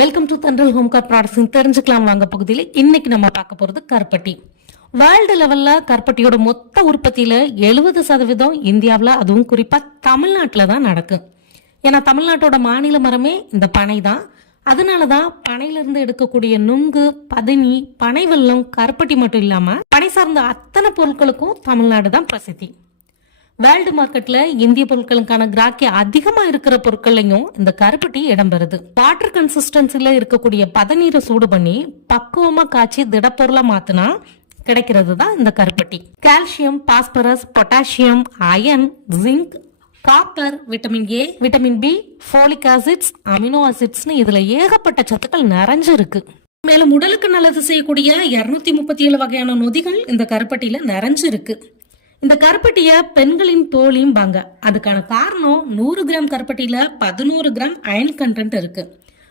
Welcome to Thendral home car products தெரிஞ்சுக்கலாம் வாங்க பகுதியில். இன்னைக்கு நம்ம பார்க்க போறது கருப்பட்டி. வேர்ல்டு லெவலில் கருப்பட்டியோட மொத்த உற்பத்தியில் எழுபது சதவீதம் இந்தியாவில் அதுவும் குறிப்பாக தமிழ்நாட்டில் தான் நடக்கும் ஏன்னா தமிழ்நாட்டோட மாநில மரமே இந்த பனை தான். அதனால தான் பனையிலிருந்து எடுக்கக்கூடிய நுங்கு பதனி பனை வெள்ளம் கருப்பட்டி மட்டும் இல்லாமல் பனை சார்ந்த அத்தனை பொருட்களுக்கும் தமிழ்நாடு தான் பிரசித்தி. வேர்ல்டு மார்க்கெட்ல இந்திய பொருட்களுக்கான கிராக்கி அதிகமா இருக்கிற பொருட்கள்லையும் இந்த கருப்பட்டி இடம்பெறுது. வாட்டர் கன்சிஸ்டன்சில இருக்கக்கூடிய பதநீரை சூடு பண்ணி பக்குவமா காய்ச்சி திடப்பொருளா மாத்தினா கிடைக்கிறது தான் இந்த கருப்பட்டி. Calcium phosphorus potassium iron zinc copper vitamin A vitamin B folic acids amino ஆசிட்ஸ்னு இதுல ஏகப்பட்ட சத்துக்கள் நிறைஞ்சு இருக்கு மேலும் உடலுக்கு நல்லது செய்யக்கூடிய இருநூத்தி முப்பத்தி ஏழு வகையான நொதிகள் இந்த கருப்பட்டியில நிறைஞ்சு இருக்கு இந்த கருப்பட்டிய பெண்களின் தோலியும் பாங்க அதுக்கான காரணம் நூறு கிராம் கருப்பட்டியில பதினோரு கிராம் அயன் கண்டென்ட் இருக்கு.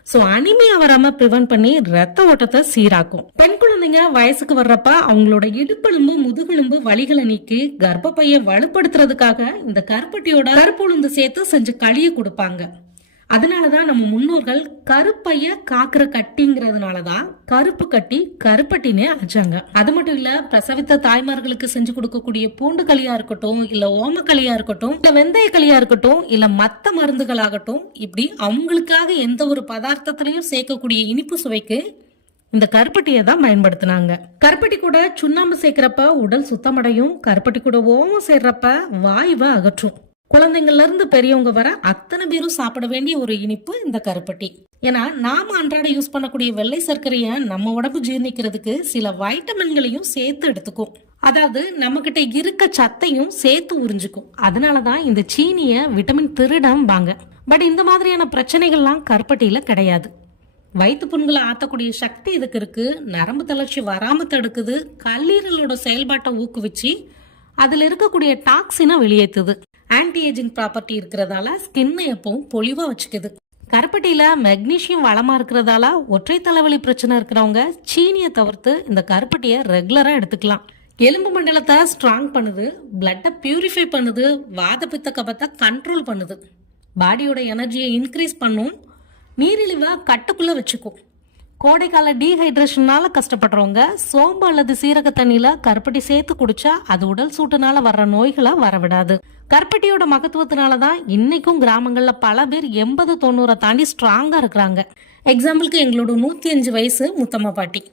ஸோ அனிமியா வராம ப்ரிவென்ட் பண்ணி ரத்த ஓட்டத்தை சீராக்கும். பெண் குழந்தைங்க வயசுக்கு வர்றப்ப அவங்களோட இடுப்பெலும்பு முதுகெலும்பு வலிகளை நீக்கி கர்ப்பப்பையை வலுப்படுத்துறதுக்காக இந்த கருப்பட்டியோட கருப்புளுந்து சேர்த்து செஞ்சு களியை கொடுப்பாங்க. அதனால தான் நம்ம முன்னோர்கள் கருப்பைய காக்குற கட்டிங்கிறதுனாலதான் கருப்பு கட்டி கருப்பட்டினே அழைச்சாங்க அது மட்டும் இல்ல பிரசவித்த தாய்மார்களுக்கு செஞ்சு கொடுக்கக்கூடிய பூண்டு களியா இருக்கட்டும் இல்ல ஓமக்களியா இருக்கட்டும் இல்ல வெந்தய களியா இருக்கட்டும் இல்ல மத்த மருந்துகளாகட்டும் இப்படி அவங்களுக்காக எந்த ஒரு பதார்த்தத்திலையும் சேர்க்கக்கூடிய இனிப்பு சுவைக்கு இந்த கருப்பட்டியை தான் பயன்படுத்தினாங்க. கருப்பட்டி கூட சுண்ணாம்பு சேர்க்கிறப்ப உடல் சுத்தமடையும் கருப்பட்டி கூட ஓமம் சேர்றப்ப வாயுவை அகற்றும். குழந்தைங்கள்லேருந்து பெரியவங்க வர அத்தனை பேரும் சாப்பிட வேண்டிய ஒரு இனிப்பு இந்த கருப்பட்டி. ஏன்னா நாம அன்றாட யூஸ் பண்ணக்கூடிய வெள்ளை சர்க்கரையை நம்ம உடம்பு ஜீர்ணிக்கிறதுக்கு சில வைட்டமின்களையும் சேர்த்து எடுத்துக்கும். அதாவது நம்ம கிட்ட இருக்க சத்தையும் சேர்த்து உறிஞ்சுக்கும். அதனாலதான் இந்த சீனிய விட்டமின் திருடம் வாங்க. பட் இந்த மாதிரியான பிரச்சனைகள்லாம் கருப்பட்டியில கிடையாது. வயிற்று புண்களை ஆத்தக்கூடிய சக்தி இதுக்கு இருக்கு. நரம்பு தளர்ச்சி வராம தடுக்குது. கல்லீரலோட செயல்பாட்டை ஊக்குவிச்சு அதில் இருக்கக்கூடிய டாக்ஸினை வெளியேற்றுது ஏஜிங் ப்ராப்பர்ட்டி இருக்கிறதால ஸ்கின்னை எப்பவும் பொலிவா வச்சுக்குது. கருப்பட்டியில மெக்னீசியம் வளமா இருக்கிறதால ஒற்றை தலைவலி பிரச்சனை இருக்கிறவங்க சீனியை தவிர்த்து இந்த கருப்பட்டியை ரெகுலரா எடுத்துக்கலாம். எலும்பு மண்டலத்தை ஸ்ட்ராங் பண்ணுது பிளட்டை பியூரிஃபை பண்ணுது வாத பித்த கபத்தை கண்ட்ரோல் பண்ணுது. பாடியோட எனர்ஜியை இன்க்ரீஸ் பண்ணும். நீரிழிவை கட்டுக்குள்ள வச்சுக்கும். கோடைக்கால டீஹைட்ரேஷனால கஷ்டப்படுறவங்க சோம்பு அல்லது சீரக தண்ணியில கருப்பட்டி சேர்த்து குடிச்சா அது உடல் சூட்டுனால வர்ற நோய்களை வரவிடாது. கருப்பட்டியோட மகத்துவத்தினால தான் இன்னைக்கும் கிராமங்கள்ல பல பேர் எண்பது தொண்ணூறை தாண்டி ஸ்ட்ராங்கா இருக்கிறாங்க. எக்ஸாம்பிளுக்கு எங்களோட நூத்தி அஞ்சு வயசு முத்தம்மா பாட்டி.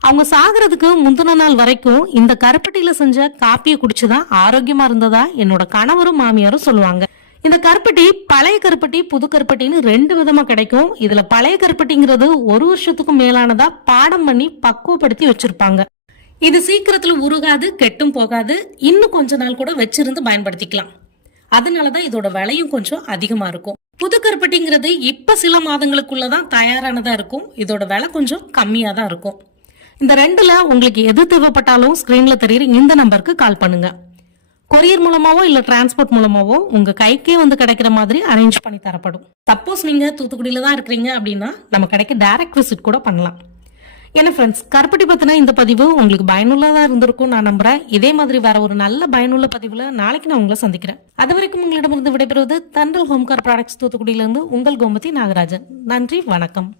அவங்க சாகிறதுக்கு முந்தின நாள் வரைக்கும் இந்த கருப்பட்டியில செஞ்ச காப்பியை குடிச்சுதான் ஆரோக்கியமா இருந்ததா என்னோட கணவரும் மாமியாரும் சொல்லுவாங்க. இந்த கருப்பட்டி பழைய கருப்பட்டி புது கருப்பட்டின்னு ரெண்டு விதமா கிடைக்கும். இதுல பழைய கருப்பட்டிங்கிறது ஒரு வருஷத்துக்கும் மேலானதா பாடம் பண்ணி பக்குவப்படுத்தி வச்சிருப்பாங்க. இது சீக்கிரத்துல உருகாது கெட்டும் போகாது. இன்னும் கொஞ்ச நாள் கூட வச்சிருந்து பயன்படுத்திக்கலாம். அதனாலதான் இதோட விலையும் கொஞ்சம் அதிகமா இருக்கும். புது கருப்பட்டிங்கிறது இப்ப சில மாதங்களுக்குள்ளதான் தயாரானதா இருக்கும். இதோட விலை கொஞ்சம் கம்மியா தான் இருக்கும். இந்த ரெண்டுல உங்களுக்கு எது தேவைப்பட்டாலும் ஸ்கிரீன்ல தெரியுற இந்த நம்பருக்கு கால் பண்ணுங்க. கொரியர் மூலமாவோ இல்ல டிரான்ஸ்போர்ட் மூலமாவோ உங்க கைக்கே வந்து கிடைக்கிற மாதிரி அரேஞ்ச் பண்ணி தரப்படும். சப்போஸ் நீங்க தூத்துக்குடியில தான் இருக்கிறீங்க அப்படின்னா நம்ம கடைக்கு டைரக்ட் விசிட் கூட பண்ணலாம். என்ன ஃப்ரெண்ட்ஸ் கருப்பட்டி பத்தின இந்த பதிவு உங்களுக்கு பயனுள்ளதா இருந்திருக்கும் நான் நம்புறேன். இதே மாதிரி வேற ஒரு நல்ல பயனுள்ள பதிவுல நாளைக்கு நான் உங்களை சந்திக்கிறேன். அது வரைக்கும் உங்களிடமிருந்து விடைபெறுவது தண்டல் ஹோம்கார் ப்ராடக்ட்ஸ் தூத்துக்குடியிலிருந்து உங்கள் கோமதி நாகராஜன். நன்றி வணக்கம்.